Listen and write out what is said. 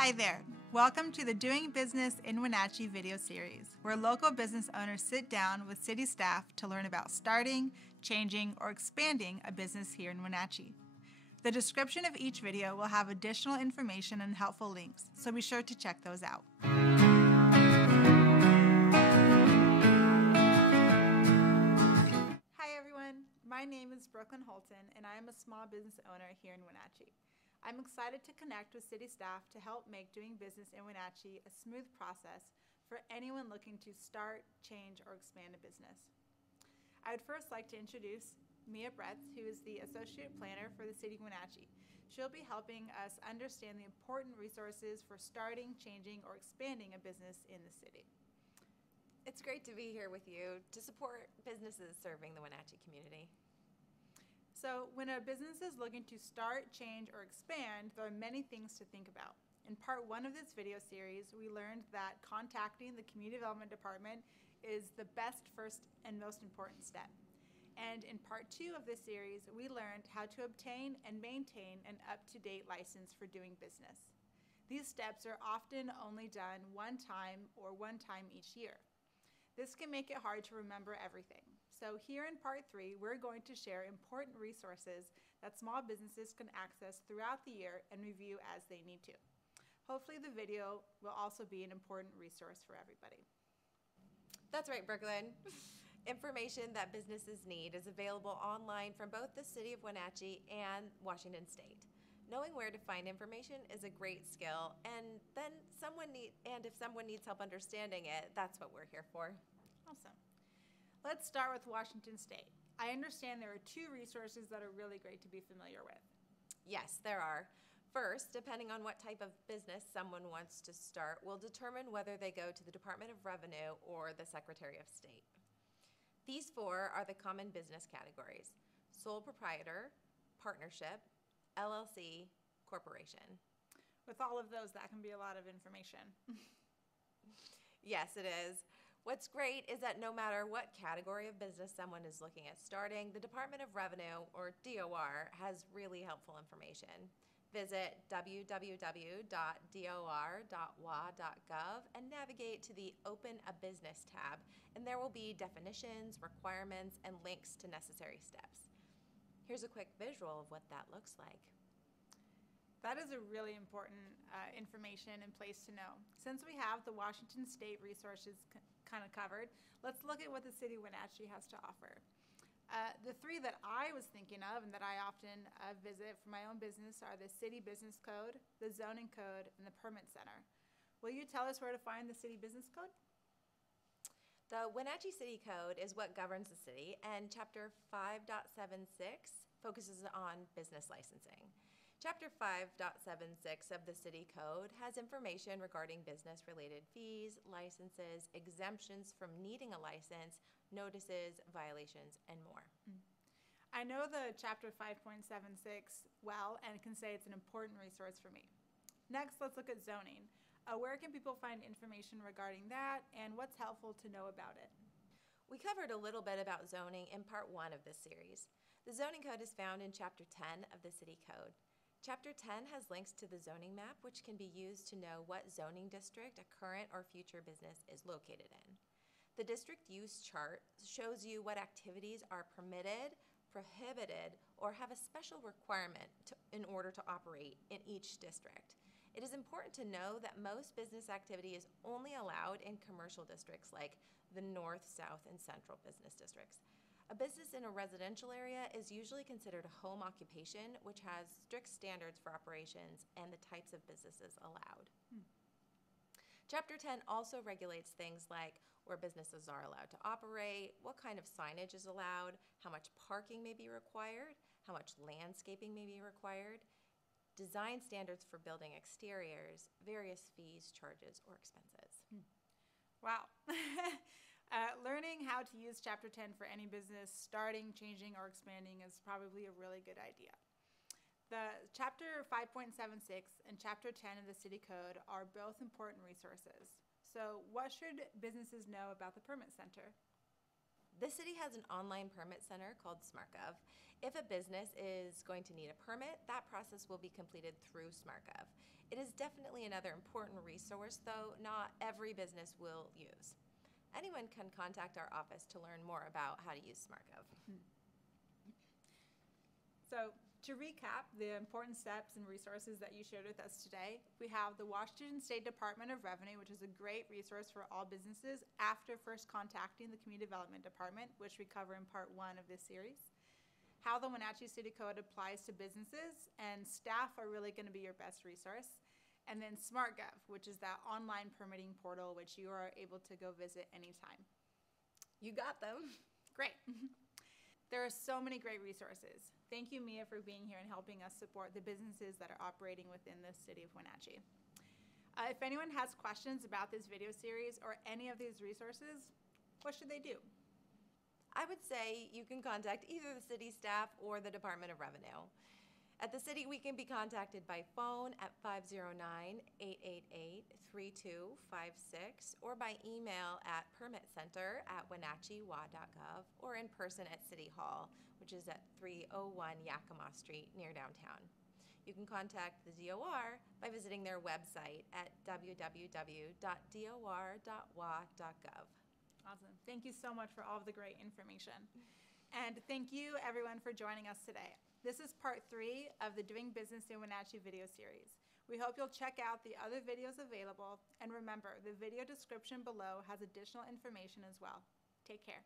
Hi there. Welcome to the Doing Business in Wenatchee video series, where local business owners sit down with city staff to learn about starting, changing, or expanding a business here in Wenatchee. The description of each video will have additional information and helpful links, so be sure to check those out. Hi everyone, my name is Brooklyn Holton and I am a small business owner here in Wenatchee. I'm excited to connect with city staff to help make doing business in Wenatchee a smooth process for anyone looking to start, change, or expand a business. I would first like to introduce Mia Bretz, who is the Associate Planner for the City of Wenatchee. She'll be helping us understand the important resources for starting, changing, or expanding a business in the city. It's great to be here with you to support businesses serving the Wenatchee community. So when a business is looking to start, change, or expand, there are many things to think about. In part one of this video series, we learned that contacting the Community Development Department is the best, first, and most important step. And in part two of this series, we learned how to obtain and maintain an up-to-date license for doing business. These steps are often only done one time each year. This can make it hard to remember everything. So here in part three, we're going to share important resources that small businesses can access throughout the year and review as they need to. Hopefully the video will also be an important resource for everybody. That's right, Brooklyn. Information that businesses need is available online from both the City of Wenatchee and Washington State. Knowing where to find information is a great skill, and if someone needs help understanding it, that's what we're here for. Awesome. Let's start with Washington State. I understand there are two resources that are really great to be familiar with. Yes, there are. First, depending on what type of business someone wants to start, will determine whether they go to the Department of Revenue or the Secretary of State. These four are the common business categories: sole proprietor, partnership, LLC, corporation. With all of those, that can be a lot of information. Yes, it is. What's great is that no matter what category of business someone is looking at starting, the Department of Revenue, or DOR, has really helpful information. Visit www.dor.wa.gov and navigate to the Open a Business tab, and there will be definitions, requirements, and links to necessary steps. Here's a quick visual of what that looks like. That is a really important information and place to know. Since we have the Washington State resources kind of covered, let's look at what the City of Wenatchee has to offer. The three that I was thinking of and that I often visit for my own business are the City Business Code, the Zoning Code, and the Permit Center. Will you tell us where to find the City Business Code? The Wenatchee City Code is what governs the city, and Chapter 5.76 focuses on business licensing. Chapter 5.76 of the City Code has information regarding business-related fees, licenses, exemptions from needing a license, notices, violations, and more. I know the Chapter 5.76 well and can say it's an important resource for me. Next, let's look at zoning. Where can people find information regarding that, and what's helpful to know about it? We covered a little bit about zoning in part one of this series. The zoning code is found in Chapter 10 of the City Code. Chapter 10 has links to the zoning map, which can be used to know what zoning district a current or future business is located in. The district use chart shows you what activities are permitted, prohibited, or have a special requirement in order to operate in each district. It is important to know that most business activity is only allowed in commercial districts like the North, South, and Central business districts. A business in a residential area is usually considered a home occupation, which has strict standards for operations and the types of businesses allowed. Chapter 10 also regulates things like where businesses are allowed to operate, what kind of signage is allowed, how much parking may be required, how much landscaping may be required, design standards for building exteriors, various fees, charges, or expenses. Wow. Learning how to use Chapter 10 for any business starting, changing, or expanding is probably a really good idea. The Chapter 5.76 and Chapter 10 of the City Code are both important resources. So what should businesses know about the Permit Center? The city has an online permit center called SmartGov. If a business is going to need a permit, that process will be completed through SmartGov. It is definitely another important resource, though not every business will use. Anyone can contact our office to learn more about how to use SmartGov. So to recap the important steps and resources that you shared with us today, we have the Washington State Department of Revenue, which is a great resource for all businesses after first contacting the Community Development Department, which we cover in part 1 of this series. How the Wenatchee City Code applies to businesses, and staff are really going to be your best resource. And then SmartGov, which is that online permitting portal which you are able to go visit anytime. You got them. Great. There are so many great resources. Thank you, Mia, for being here and helping us support the businesses that are operating within the city of Wenatchee. If anyone has questions about this video series or any of these resources, what should they do? I would say you can contact either the city staff or the Department of Revenue. At the city, we can be contacted by phone at 509-888-3256 or by email at permitcenter@wenatcheewa.gov or in person at City Hall, which is at 301 Yakima Street near downtown. You can contact the DOR by visiting their website at www.dor.wa.gov. Awesome. Thank you so much for all of the great information. And thank you, everyone, for joining us today. This is part 3 of the Doing Business in Wenatchee video series. We hope you'll check out the other videos available, and remember, the video description below has additional information as well. Take care.